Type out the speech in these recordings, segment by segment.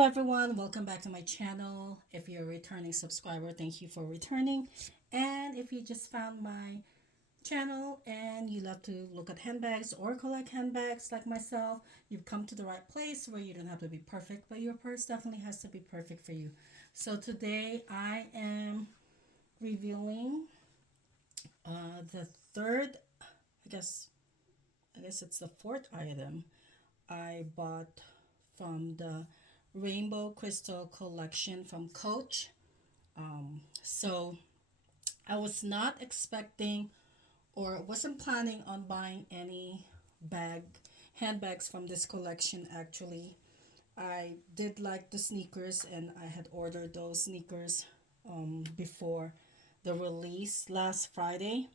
Hello everyone, welcome back to my channel. If you're a returning subscriber, thank you for returning. And if you just found my channel and you love to look at handbags or collect handbags like myself, you've come to the right place where you don't have to be perfect, but your purse definitely has to be perfect for you. So today I am revealing the third, I guess, I guess it's the fourth item I bought from the Rainbow Crystal collection from Coach. So I was not expecting or wasn't planning on buying any bag handbags from this collection actually. I did like the sneakers and I had ordered those sneakers before the release last Friday.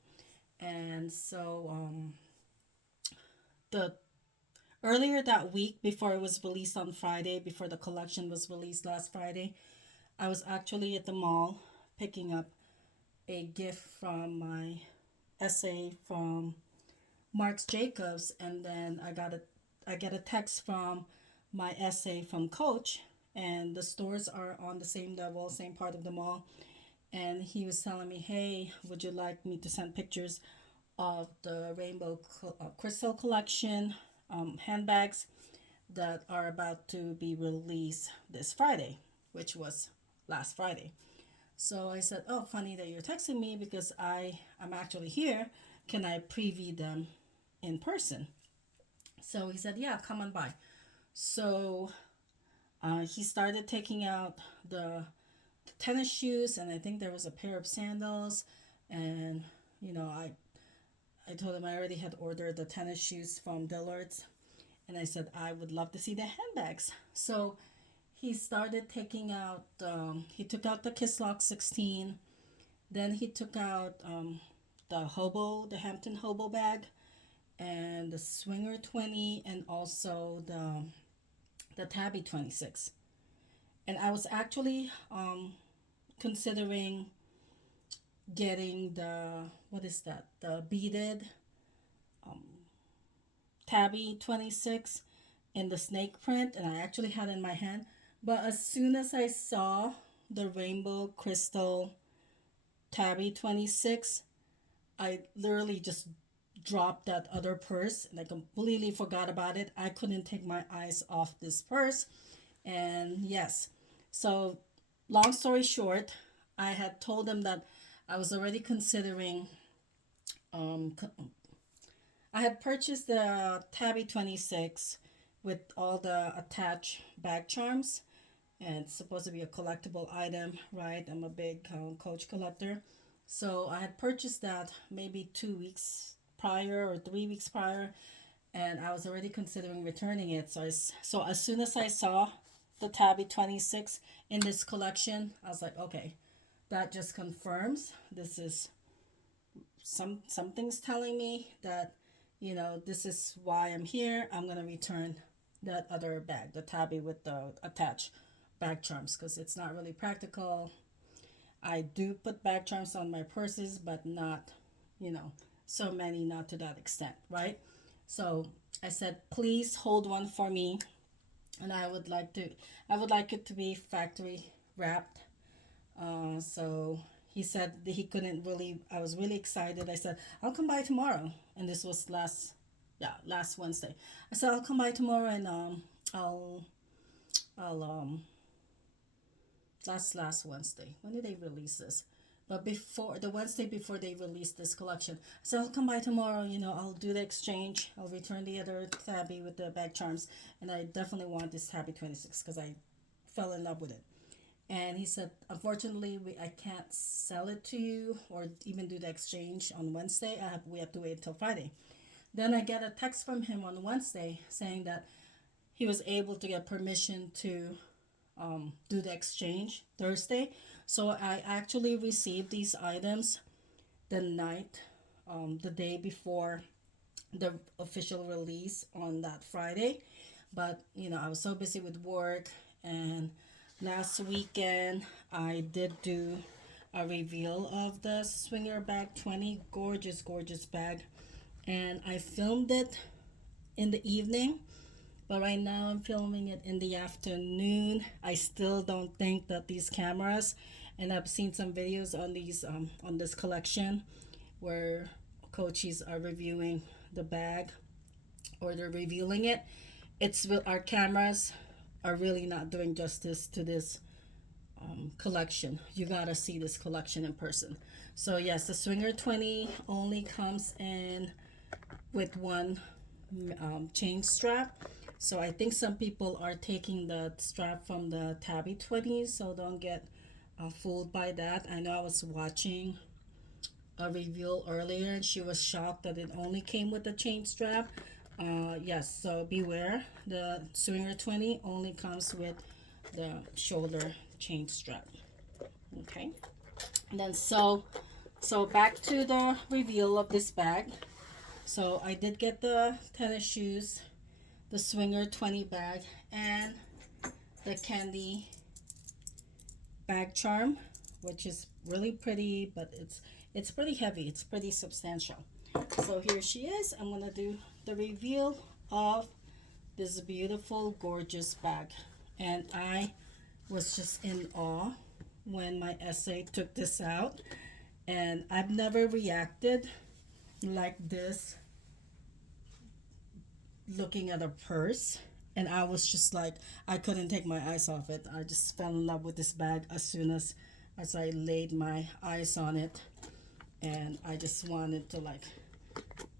And so the earlier that week before it was released on Friday, before the collection was released last Friday, I was actually at the mall picking up a gift from my essay from Marc Jacobs, and then I get a text from my essay from Coach, and the stores are on the same level, same part of the mall, and he was telling me, "Hey, would you like me to send pictures of the Rainbow Crystal collection handbags that are about to be released this Friday," which was last Friday. So I said, "Oh, funny that you're texting me because I'm actually here. Can I preview them in person?" So he said, "Yeah, come on by." So he started taking out the tennis shoes, and I think there was a pair of sandals. And you know, I told him I already had ordered the tennis shoes from Dillard's, and I said I would love to see the handbags. So he started taking out. He took out the Kisslock 16. Then he took out the Hampton Hobo bag, and the Swinger 20, and also the Tabby 26. And I was actually considering getting the, what is that? The beaded Tabby 26 in the snake print, and I actually had it in my hand. But as soon as I saw the Rainbow Crystal Tabby 26, I literally just dropped that other purse and I completely forgot about it. I couldn't take my eyes off this purse. And yes, so long story short, I had told them that I was already considering, um, I had purchased the Tabby 26 with all the attached bag charms. And it's supposed to be a collectible item, right? I'm a big Coach collector. So I had purchased that maybe 2 weeks prior or 3 weeks prior, and I was already considering returning it. So as soon as I saw the Tabby 26 in this collection, I was like, okay, that just confirms this is something's telling me that this is why I'm here. I'm gonna return that other bag, the Tabby with the attached bag charms, because it's not really practical. I do put bag charms on my purses, but not, you know, so many, not to that extent, right? So I said, please hold one for me, and I would like it to be factory wrapped. So he said that he couldn't really. I was really excited. I said, I'll come by tomorrow, and this was last Wednesday. I said I'll come by tomorrow, and I'll last Wednesday. When did they release this? But before the Wednesday before they released this collection, so I'll come by tomorrow. I'll do the exchange. I'll return the other tabby with the bag charms, and I definitely want this tabby 26 because I fell in love with it. And he said, unfortunately, I can't sell it to you or even do the exchange on Wednesday. We have to wait until Friday. Then I get a text from him on Wednesday saying that he was able to get permission to do the exchange Thursday. So I actually received these items the night, the day before the official release on that Friday. But I was so busy with work, and last weekend I did do a reveal of the Swinger Bag 20. Gorgeous, gorgeous bag. And I filmed it in the evening, But right now I'm filming it in the afternoon. I still don't think that these cameras, and I've seen some videos on these on this collection where coaches are reviewing the bag or they're revealing it. Our cameras are really not doing justice to this collection. You gotta see this collection in person. So yes, the Swinger 20 only comes in with one chain strap. So I think some people are taking the strap from the Tabby 20s, so don't get fooled by that. I know I was watching a review earlier and she was shocked that it only came with the chain strap. Yes, so beware. The Swinger 20 only comes with the shoulder chain strap. Okay, and then so back to the reveal of this bag. So I did get the tennis shoes, the Swinger 20 bag, and the candy bag charm, which is really pretty, but it's pretty heavy. It's pretty substantial. So here she is. I'm gonna do the reveal of this beautiful, gorgeous bag, and I was just in awe when my essay took this out, and I've never reacted like this looking at a purse, and I was just like, I couldn't take my eyes off it. I just fell in love with this bag as soon as I laid my eyes on it, and I just wanted to like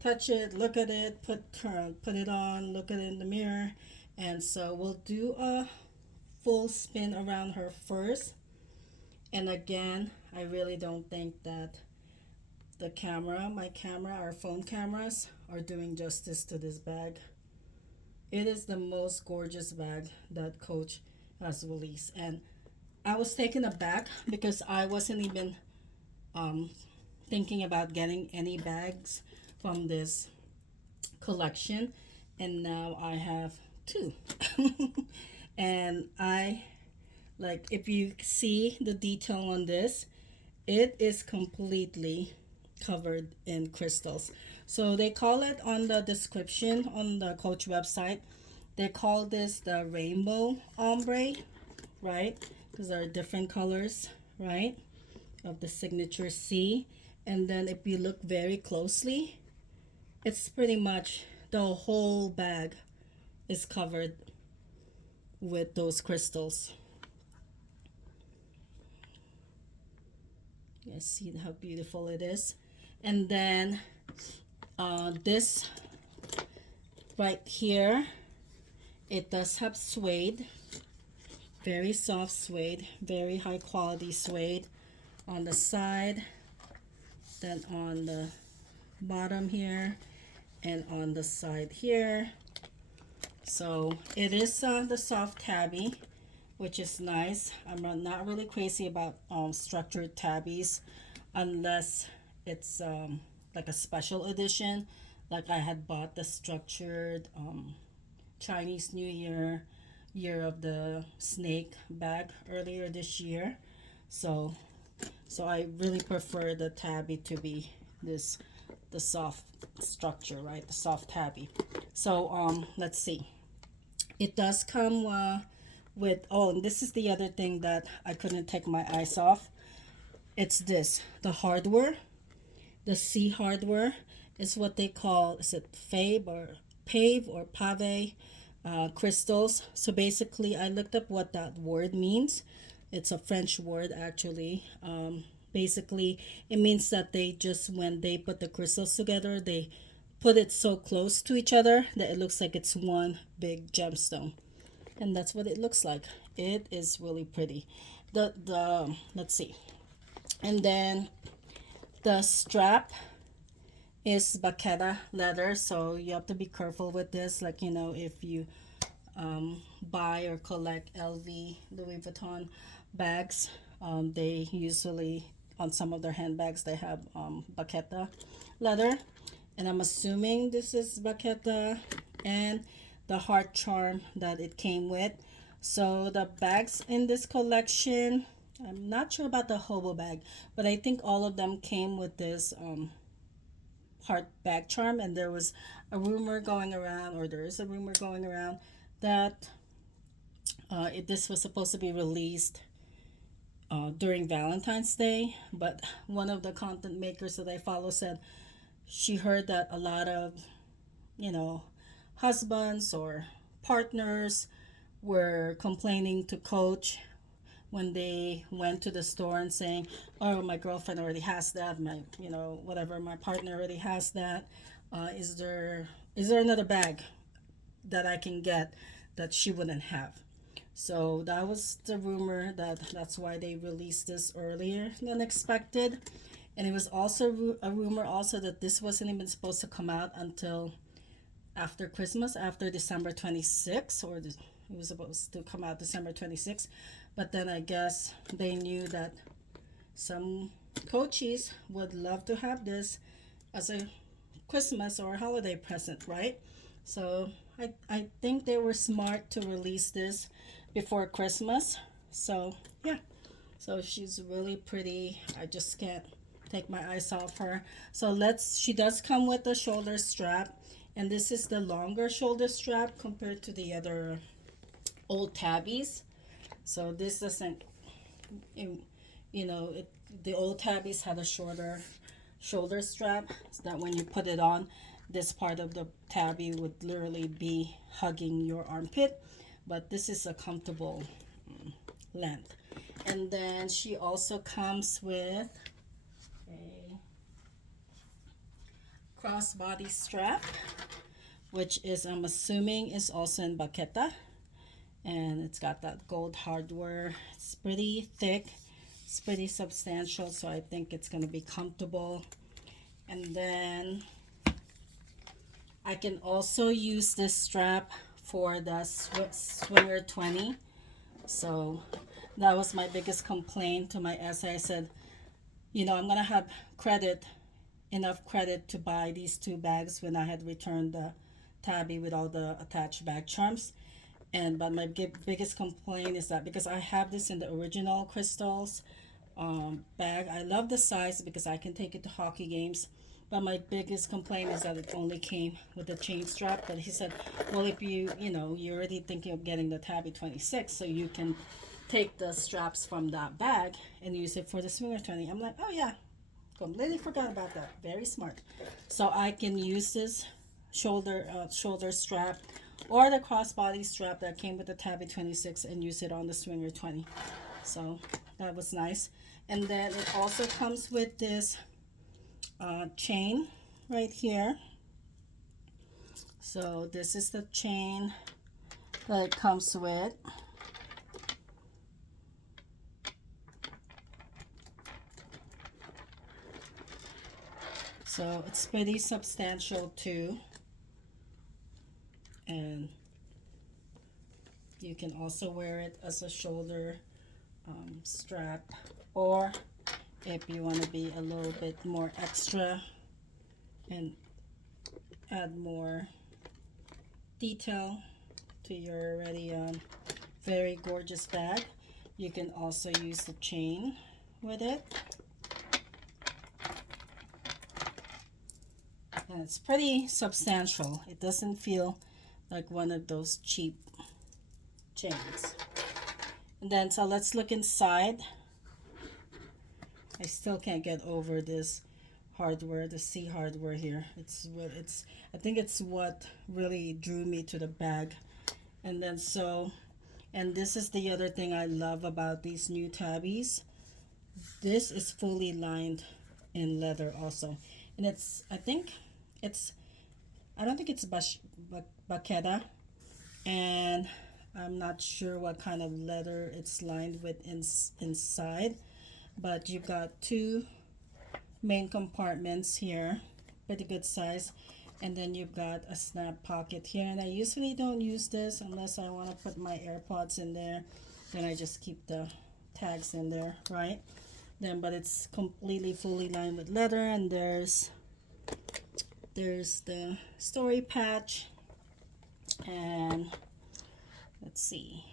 touch it, look at it, put it on, look at it in the mirror. And so we'll do a full spin around her first. And again, I really don't think that my camera, our phone cameras are doing justice to this bag. It is the most gorgeous bag that Coach has released. And I was taken aback because I wasn't even thinking about getting any bags from this collection. And now I have two. And I like, if you see the detail on this, it is completely covered in crystals. So they call it on the description on the Coach website, they call this the rainbow ombre, right? Because there are different colors, right, of the signature C. And then if you look very closely, it's pretty much the whole bag is covered with those crystals. You see how beautiful it is. And then this right here, it does have suede, very soft suede, very high quality suede on the side, then on the bottom here, and on the side here. So it is the soft tabby, which is nice. I'm not really crazy about structured tabbies unless it's like a special edition. Like I had bought the structured Chinese New Year of the Snake bag earlier this year. So I really prefer the tabby to be the soft structure, right? The soft tabby. So let's see. It does come with, oh, and this is the other thing that I couldn't take my eyes off. It's this, the hardware, the C hardware is what they call, is it pave or pave crystals. So basically I looked up what that word means. It's a French word actually. Basically it means that they just, when they put the crystals together, they put it so close to each other that it looks like it's one big gemstone. And that's what it looks like. It is really pretty. The let's see. And then the strap is Baqueta leather, so you have to be careful with this. Like, you know, if you buy or collect LV, Louis Vuitton bags, they usually, on some of their handbags, they have Baqueta leather. And I'm assuming this is Baqueta, and the heart charm that it came with. So the bags in this collection, I'm not sure about the hobo bag, but I think all of them came with this heart bag charm. And there was a rumor going around, or there is a rumor going around, that this was supposed to be released during Valentine's Day, but one of the content makers that I follow said she heard that a lot of, you know, husbands or partners were complaining to Coach when they went to the store and saying, "Oh, my girlfriend already has that. My, whatever, my partner already has that. Is there another bag that I can get that she wouldn't have?" So that was the rumor that's why they released this earlier than expected. And it was also a rumor also that this wasn't even supposed to come out until after Christmas, after December 26th, it was supposed to come out December 26th. But then I guess they knew that some coaches would love to have this as a Christmas or holiday present, right? So I think they were smart to release this before Christmas. So yeah, so she's really pretty. I just can't take my eyes off her. So she does come with a shoulder strap, and this is the longer shoulder strap compared to the other old Tabbies. So this doesn't, the old Tabbies had a shorter shoulder strap, so that when you put it on, this part of the Tabby would literally be hugging your armpit. But this is a comfortable length. And then she also comes with a crossbody strap, which is, I'm assuming, is also in Baqueta. And it's got that gold hardware. It's pretty thick. It's pretty substantial, so I think it's going to be comfortable. And then I can also use this strap for the Swinger 20. So that was my biggest complaint to my essay. I said, I'm going to have enough credit to buy these two bags when I had returned the Tabby with all the attached bag charms. But my biggest complaint is that because I have this in the original crystals bag, I love the size because I can take it to hockey games. But my biggest complaint is that it only came with a chain strap. But he said, well, if you're already thinking of getting the Tabby 26, so you can take the straps from that bag and use it for the Swinger 20. I'm like, oh yeah, completely forgot about that. Very smart. So I can use this shoulder strap or the crossbody strap that came with the Tabby 26 and use it on the Swinger 20. So that was nice. And then it also comes with this chain right here. So this is the chain that it comes with. So it's pretty substantial too. And you can also wear it as a shoulder strap, or if you want to be a little bit more extra and add more detail to your already very gorgeous bag, you can also use the chain with it. And it's pretty substantial. It doesn't feel like one of those cheap chains. And then, so let's look inside. I still can't get over this hardware, the C hardware here. I think it's what really drew me to the bag. And then and this is the other thing I love about these new Tabbies. This is fully lined in leather also. And I don't think it's Baqueta, and I'm not sure what kind of leather it's lined with inside, but you've got two main compartments here, pretty good size, and then you've got a snap pocket here. And I usually don't use this unless I want to put my AirPods in there, then I just keep the tags in there, right? But it's completely fully lined with leather, and there's the story patch, and let's see,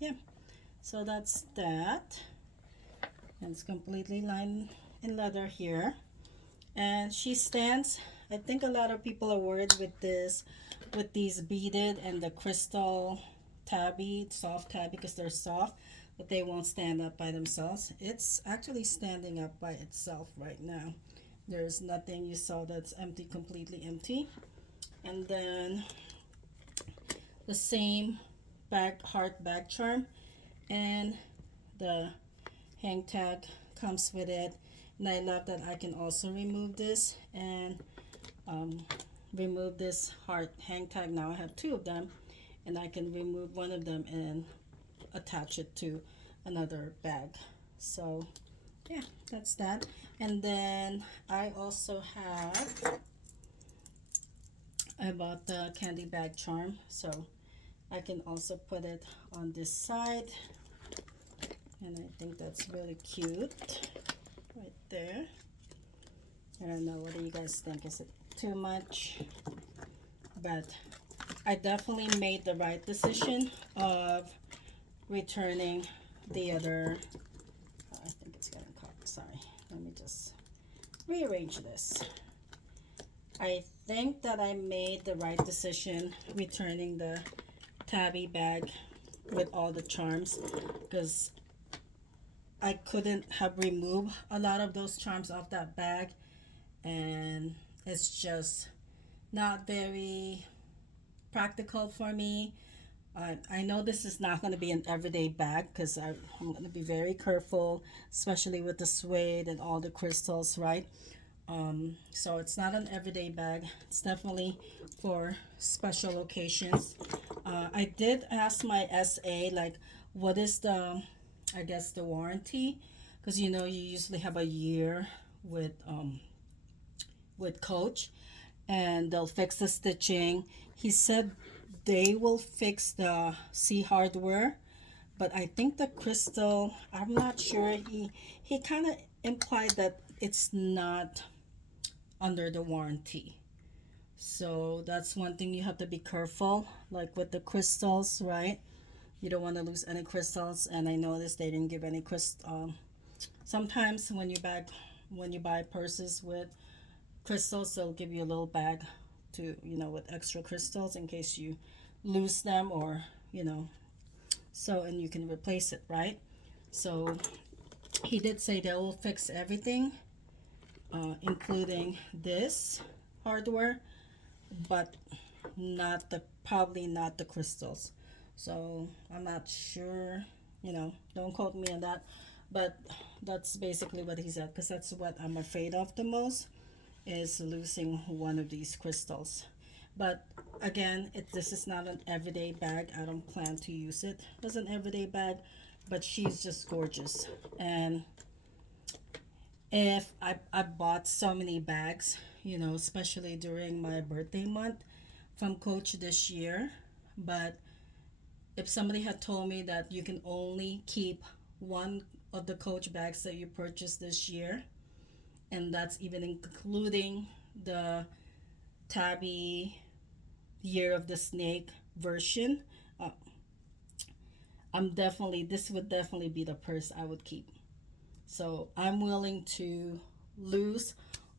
yeah, so that's that, and it's completely lined in leather here. And she stands, I think a lot of people are worried with this with these beaded and the crystal tabby, soft tabby, because they're soft, but they won't stand up by themselves. It's actually standing up by itself right now. There's nothing, you saw, that's empty, completely empty. And then the same bag, heart bag charm, and the hang tag comes with it. And I love that I can also remove this and um, remove this heart hang tag. Now I have two of them, and I can remove one of them and attach it to another bag. So yeah, that's that. And then I also have, I bought the candy bag charm, so I can also put it on this side, and I think that's really cute right there. I don't know, what do you guys think? Is it too much? But I definitely made the right decision of returning the other, I think it's getting caught, sorry, let me just rearrange this. I think that I made the right decision returning the tabby bag with all the charms, because I couldn't have removed a lot of those charms off that bag, and it's just not very practical for me. I know this is not going to be an everyday bag, because I'm going to be very careful, especially with the suede and all the crystals, right? So it's not an everyday bag. It's definitely for special occasions. I did ask my SA, like, what is the, I guess, the warranty? Because you know, you usually have a year with Coach, and they'll fix the stitching. He said they will fix the C hardware, but I think the crystal, I'm not sure. He kind of implied that it's not under the warranty. So that's one thing you have to be careful, like with the crystals, right? You don't want to lose any crystals. And I noticed they didn't give any crystal. Sometimes when you buy purses with crystals, they'll give you a little bag to, you know, with extra crystals in case you lose them, or you know, so, and you can replace it, right? So he did say they will fix everything, including this hardware, but not the, probably not the crystals. So I'm not sure, you know, don't quote me on that, but that's basically what he said, because that's what I'm afraid of the most, is losing one of these crystals. But again, this is not an everyday bag. I don't plan to use it as an everyday bag, but she's just gorgeous. And if I bought so many bags, you know, especially during my birthday month from Coach this year, but if somebody had told me that you can only keep one of the Coach bags that you purchased this year, and that's even including the Tabby Year of the Snake version, uh, I'm definitely, this would definitely be the purse I would keep. So I'm willing to lose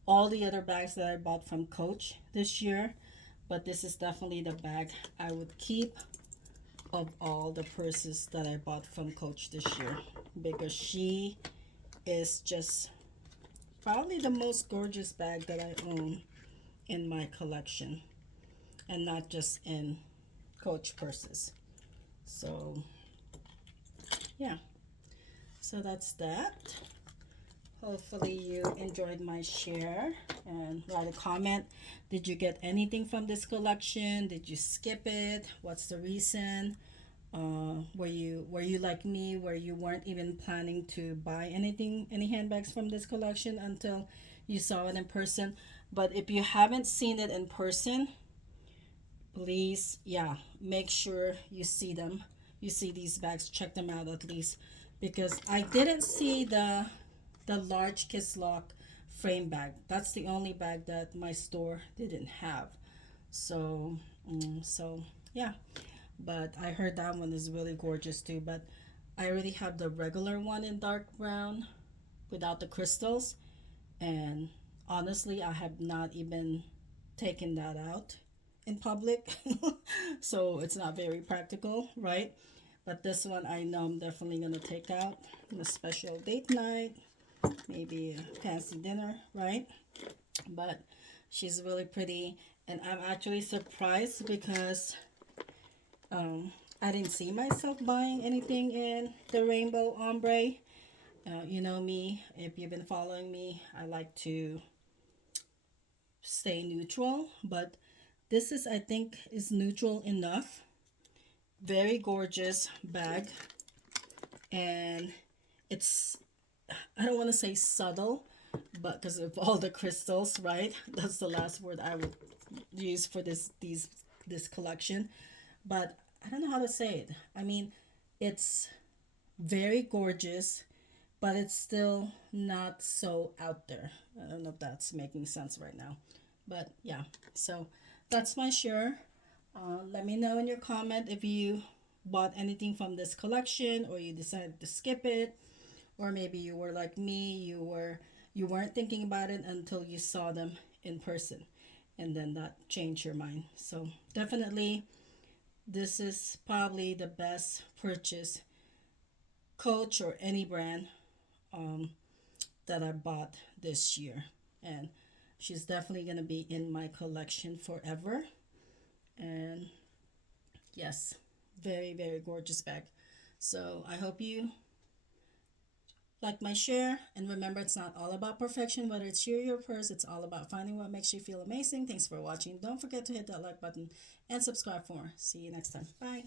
all the other bags that I bought from Coach this year, but this is definitely the bag I would keep of all the purses that I bought from Coach this year, because she is just probably the most gorgeous bag that I own in my collection, and not just in Coach purses. So yeah, so that's that. Hopefully you enjoyed my share, and write a comment. Did you get anything from this collection? Did you skip it? What's the reason? Were you like me, where you weren't even planning to buy anything, any handbags from this collection until you saw it in person? But if you haven't seen it in person, please, yeah, make sure you see them. You see these bags, check them out at least, because I didn't see the large kiss lock frame bag. That's the only bag that my store didn't have. So so yeah, but I heard that one is really gorgeous too. But I already have the regular one in dark brown without the crystals, and honestly I have not even taken that out. in public. So it's not very practical, right? But this one I know I'm definitely gonna take out in a special date night, maybe a fancy dinner, right? But she's really pretty, and I'm actually surprised because I didn't see myself buying anything in the rainbow ombre. You know me, if you've been following me, I like to stay neutral, but this is, I think, is neutral enough. Very gorgeous bag, and it's, I don't want to say subtle, but because of all the crystals, right? That's the last word I would use for this collection. But I don't know how to say it. I mean, it's very gorgeous, but it's still not so out there. I don't know if that's making sense right now. But yeah, so that's my share. Let me know in your comment if you bought anything from this collection or you decided to skip it, or maybe you were like me, you weren't thinking about it until you saw them in person, and then that changed your mind. So definitely, this is probably the best purchase, Coach or any brand, um, that I bought this year, and she's definitely gonna be in my collection forever. And yes, very very gorgeous bag. So I hope you like my share, and remember, it's not all about perfection. Whether it's you or your purse, it's all about finding what makes you feel amazing. Thanks for watching. Don't forget to hit that like button and subscribe for more. See you next time. Bye.